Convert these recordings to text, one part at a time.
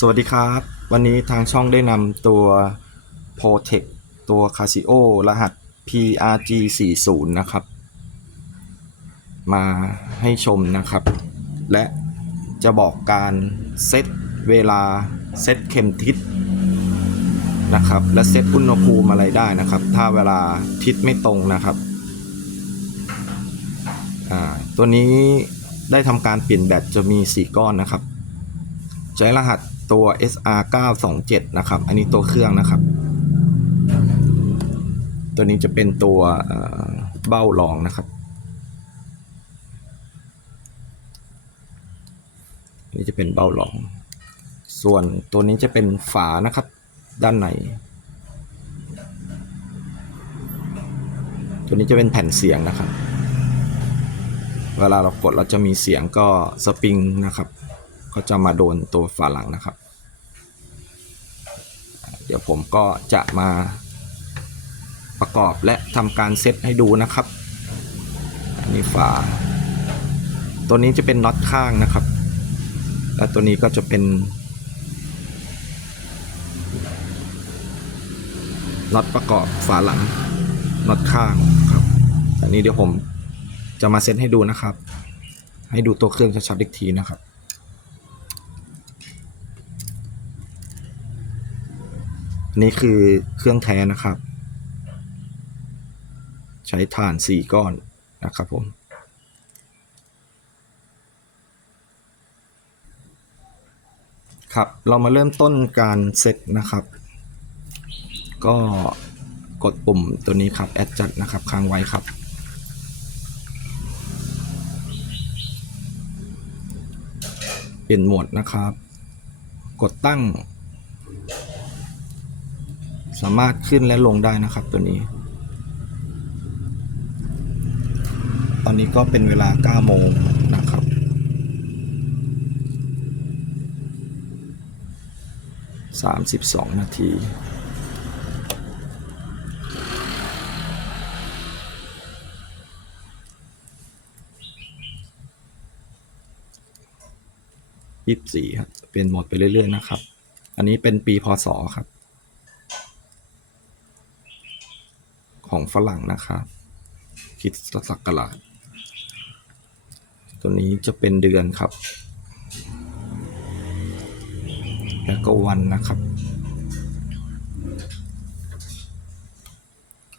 สวัสดีครับ วันนี้ทางช่องได้นำตัว p o t e c ตัว Casio รหัส PRG 40นะครับ มาให้ชมนะครับ และจะบอกการเซตเวลาเซตเข็มทิศนะครับ และเซตอุณหภูมิอะไรได้นะครับ ถ้าเวลาทิศไม่ตรงนะครับ ตัวนี้ได้ทำการเปลี่ยนแบตจะมี 4 ก้อนนะครับ ใช้รหัสตัว SR 927นะครับ อันนี้ตัวเครื่องนะครับ ตัวนี้จะเป็นตัวเบ้ารองนะครับอันนี้จะเป็นเบ้ารอง ส่วนตัวนี้จะเป็นฝานะครับ ด้านใน ตัวนี้จะเป็นแผ่นเสียงนะครับ เวลาเรากดเราจะมีเสียงก็สปริงนะครับ ก็จะมาโดนตัวฝาหลังนะครับ เดี๋ยวผมก็จะมาประกอบและทำการเซตให้ดูนะครับอันนี้ฝา ตัวนี้จะเป็นน็อตข้างนะครับ และตัวนี้ก็จะเป็นน็อตประกอบฝาหลังน็อตข้างครับอันนี้เดี๋ยวผมจะมาเซตให้ดูนะครับ ให้ดูตัวเครื่องชัดๆอีกทีนะครับ อันนี้คือเครื่องแท้นะครับ ใช้ถ่าน4ก้อนนะครับผมครับ เรามาเริ่มต้นการเซตนะครับ ก็กดปุ่มตัวนี้ครับ adjust นะครับค้างไว้ครับ เปลี่ยนโหมดนะครับ กดตั้ง สามารถขึ้นและลงได้นะครับตัวนี้ ตอนนี้ก็เป็นเวลา 9 โมงนะครับ 32 นาทียี่สิบสี่ครับ เปลี่ยนโหมดไปเรื่อย ๆ นะครับ อันนี้เป็นปีพศครับ ของฝรั่งนะครับ คิดศักราชตัวนี้จะเป็นเดือนครับ แล้วก็วันนะครับ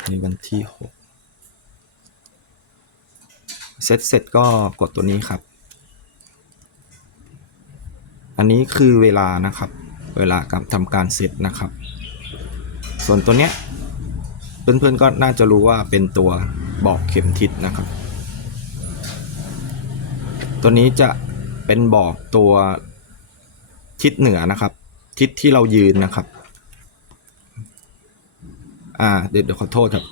ในวันที่หกเซตเสร็จก็กดตัวนี้ครับ อันนี้คือเวลานะครับ เวลาการทำการเซตนะครับ ส่วนตัวเนี้ย เพื่อนๆก็น่าจะรู้ว่าเป็นตัวบอกเข็มทิศนะครับ ตัวนี้จะเป็นบอกตัวทิศเหนือนะครับ ทิศที่เรายืนนะครับ อ่าเดี๋ยวขอโทษครับ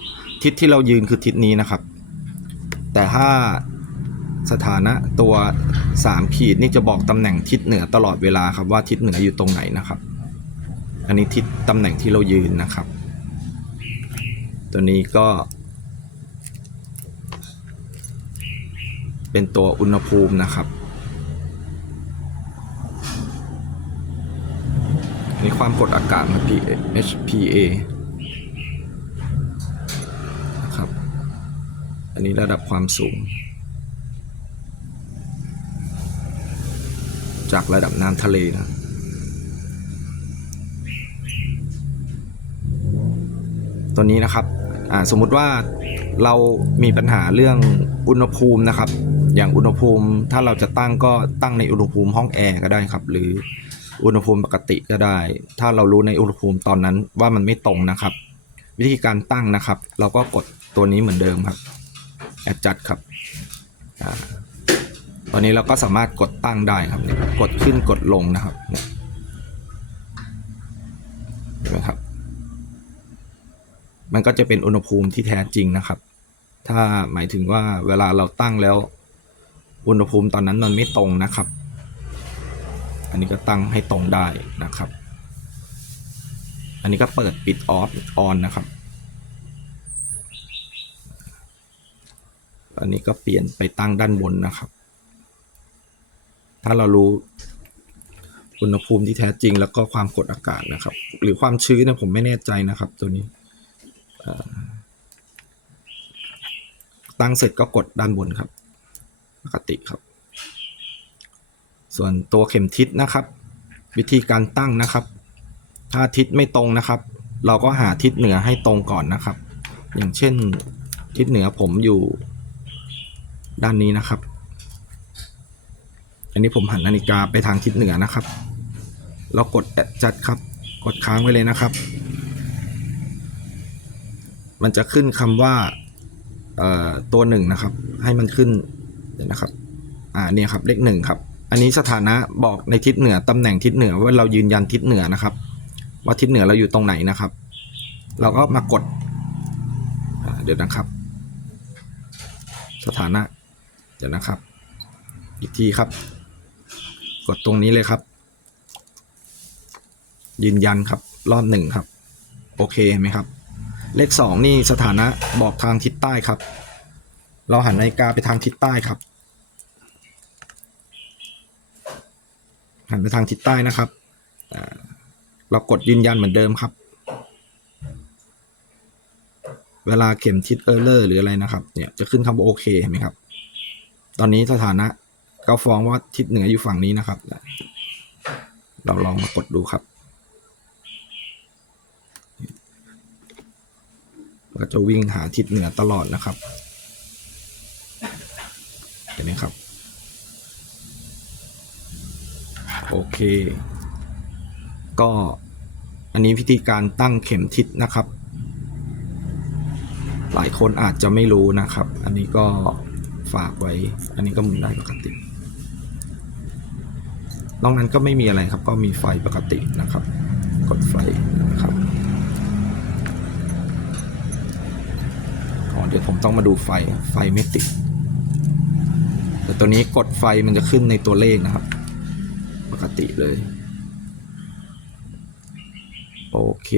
ทิศที่เรายืนคือทิศนี้นะครับ แต่ถ้าสถานะตัว3ขีดนี่จะบอกตำแหน่งทิศเหนือตลอดเวลาครับว่าทิศเหนืออยู่ตรงไหนนะครับ อันนี้ทิศตำแหน่งที่เรายืนนะครับ ตัวนี้ก็ เป็นตัวอุณหภูมินะครับนี่ความกดอากาศนะ P- HPA นะครับ อันนี้ระดับความสูง จากระดับน้ำทะเลนะตัวนี้นะครับ สมมุติว่าเรามีปัญหาเรื่องอุณหภูมินะครับ อย่างอุณหภูมิถ้าเราจะตั้งก็ตั้งในอุณหภูมิห้องแอร์ก็ได้ครับ หรืออุณหภูมิปกติก็ได้ ถ้าเรารู้ในอุณหภูมิตอนนั้นว่ามันไม่ตรงนะครับ วิธีการตั้งนะครับ เราก็กดตัวนี้เหมือนเดิมครับ adjust ครับอตอนนี้เราก็สามารถกดตั้งได้ครับ กดขึ้นกดลงนะครับเห็นไหมครับ มันก็จะเป็นอุณหภูมิที่แท้จริงนะครับ ถ้าหมายถึงว่าเวลาเราตั้งแล้ว อุณหภูมิตอนนั้นมันไม่ตรงนะครับ อันนี้ก็ตั้งให้ตรงได้นะครับ อันนี้ก็เปิดปิดออฟออนนะครับ อันนี้ก็เปลี่ยนไปตั้งด้านบนนะครับ ถ้าเรารู้อุณหภูมิที่แท้จริงแล้วก็ความกดอากาศนะครับ หรือความชื้นเนี่ยผมไม่แน่ใจนะครับตัวนี้ ตั้งเสร็จก็กดด้านบนครับ ปกติครับ ส่วนตัวเข็มทิศนะครับ วิธีการตั้งนะครับ ถ้าทิศไม่ตรงนะครับ เราก็หาทิศเหนือให้ตรงก่อนนะครับ อย่างเช่นทิศเหนือผมอยู่ด้านนี้นะครับ อันนี้ผมหันนาฬิกาไปทางทิศเหนือนะครับ เรากดแอดจัดครับ กดค้างไว้เลยนะครับ มันจะขึ้นคำว่าตัวหนึ่งนะครับ ให้มันขึ้นเดี๋ยวนะครับ อ่าเนี่ยครับเลขหนึ่งครับ อันนี้สถานะบอกในทิศเหนือตำแหน่งทิศเหนือว่าเรายืนยันทิศเหนือนะครับ ว่าทิศเหนือเราอยู่ตรงไหนนะครับ เราก็มากดเดี๋ยวนะครับ สถานะ เดี๋ยวนะครับ อีกทีครับ กดตรงนี้เลยครับ ยืนยันครับ รอบหนึ่งครับ โอเคไหมครับ เลขสองนี่สถานะบอกทางทิศใต้ครับ เราหันนาฬิกาไปทางทิศใต้ครับ หันไปทางทิศใต้นะครับ เรากดยืนยันเหมือนเดิมครับ เวลาเข็มทิศเออร์เลอร์หรืออะไรนะครับ เนี่ยจะขึ้นคำว่าโอเคเห็นไหมครับ ตอนนี้สถานะก็ฟ้องว่าทิศเหนืออยู่ฝั่งนี้นะครับ เราลองมากดดูครับ ก็จะวิ่งหาทิศเหนือตลอดนะครับเห็นไหมครับ โอเค ก็อันนี้วิธีการตั้งเข็มทิศนะครับ หลายคนอาจจะไม่รู้นะครับ อันนี้ก็ฝากไว้ อันนี้ก็หมุนได้ปกตินอกนั้นก็ไม่มีอะไรครับ ก็มีไฟปกตินะครับ กดไฟนะครับอ๋อ เดี๋ยวผมต้องมาดูไฟ ไฟไม่ติด แต่ตัวนี้กดไฟมันจะขึ้นในตัวเลขนะครับ ปกติเลย โอเค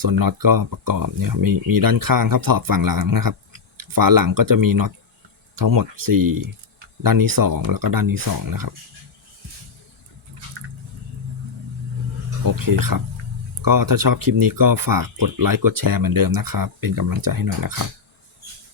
ส่วนน็อตก็ประกอบเนี่ยมีมีด้านข้างครับถอดฝั่งหลังนะครับ ฝาหลังก็จะมีน็อตทั้งหมด 4 ด้านนี้ 2 แล้วก็ด้านนี้ 2 นะครับ โอเคครับ ก็ถ้าชอบคลิปนี้ก็ฝากกดไลค์กดแชร์เหมือนเดิมนะครับ เป็นกำลังใจให้หน่อยนะครับ